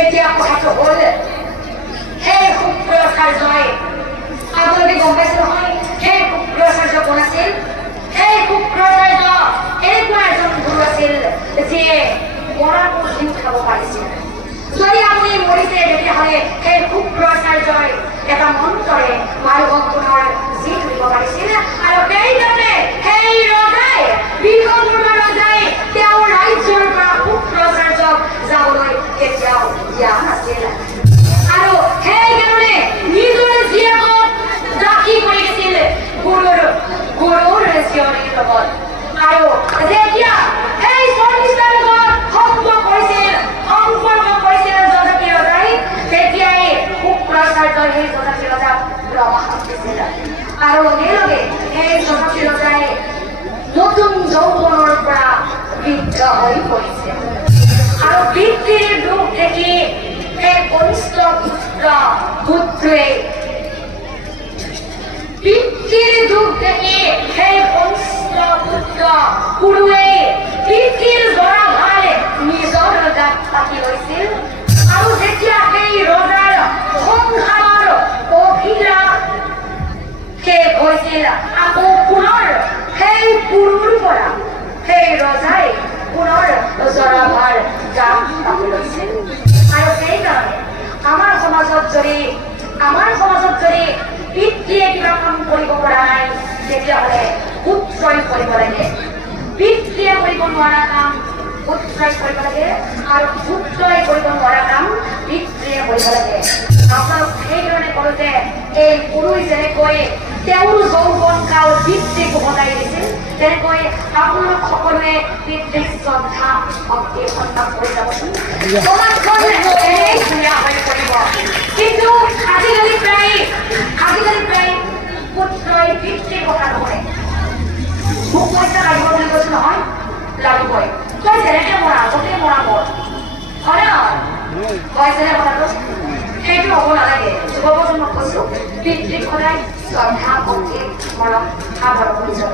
এতিয়া কথাটো হ'ল সেই শুক্ৰাচাৰ্যই আপোনালোকে গম পাইছে নহয় সেই শুক্ৰাচাৰ্য কোন আছিল সেই শুক্ৰাচাৰ্য এনেকুৱা এজন গুৰু আছিল যিয়ে মৰাৰ দিন খাব পাৰিছিল যদি আপুনি মৰিছে তেতিয়াহ'লে সেই শুক্ৰাচাৰ্যই এটা মন্ত্ৰৰে মানুহক পুনৰ জি তুলিব পাৰিছিল আৰু সেইকাৰণে সেই ৰজাই বিষ্ণুপুৰৰ ৰজাই তেওঁৰ ৰাজ্যৰ পৰা শুক্ৰাচাৰ্যক যাবলৈ কেতিয়াও দিয়া নাছিল আৰু সেইকাৰণে নিজৰ জীয়েকক দাসী কৰি দিছিল গুৰুৰ জীয়ৰীৰ লগত আৰু যেতিয়া সেই স্বৰ্গীষ্ঠাৰ লগত সম্পৰ্ক কৰিছিল যজাতি ৰজাই তেতিয়াই শুক্ৰাচাৰ্যই সেই যজাতি ৰজাক ব্ৰহ্মাসন দিছিল আৰু লগে সেই যজাতি ৰজাই নতুন যৌৱনৰ পৰা বৃদ্ধ হৈ পৰিছে আৰু পিতৃৰ দুখ দেখি সেই কনিষ্ঠ পুত্ৰই পিতৃৰ দুখ দেখি সেই কনিষ্ঠ পুত্ৰ গুৰুৱে পিতৃৰ জৰা ভাই নিজৰ গাত পাতি লৈছিল আৰু যেতিয়া সেই ৰজাৰ সংসাৰৰ অভিলাষ শেষ হৈছিল আকৌ পুনৰ সেই গুৰুৰ পৰা সেই ৰজাই পুনৰ জৰা ভাৰ গাত পাতি লৈছিল আৰু সেইকাৰণে আমাৰ সমাজত যদি পিতৃয়ে কিবা কাম কৰিব পৰা নাই তেতিয়াহ'লে পুত্ৰই কৰিব লাগে পিতৃয়ে কৰিব নোৱাৰা কাম পুত্ৰই কৰিব লাগে আৰু পুত্ৰই কৰিব নোৱাৰা কাম পিতৃয়ে কৰিব লাগে আপোনালোক সেইধৰণে কলো যে এই গুৰুই যেনেকৈ তেওঁৰ যৌৱন কাল পিতৃক উভতাই দিছিল তেনেকৈ আপোনালোক সকলোৱে পিতৃক শ্ৰদ্ধা ভক্তি সন্মান কৰি যাবচোন সমাজখন এনেই ধুনীয়া হৈ পৰিব কিন্তু আজিকালি প্ৰায় পুত্ৰই পিতৃৰ কথা নকৰে মোক পইচা লাগিব বুলি কৈছো নহয় লাগিবই তই যেনেকে মৰা আগতে মৰা মৰ হয় নহয় কৈছেনে কথাটো সেইটো হ'ব নালাগে যুৱ প্ৰজন্মক কৈছো পিতৃক সদায় শ্ৰদ্ধা ভক্তি মৰম আদৰ কৰি যাব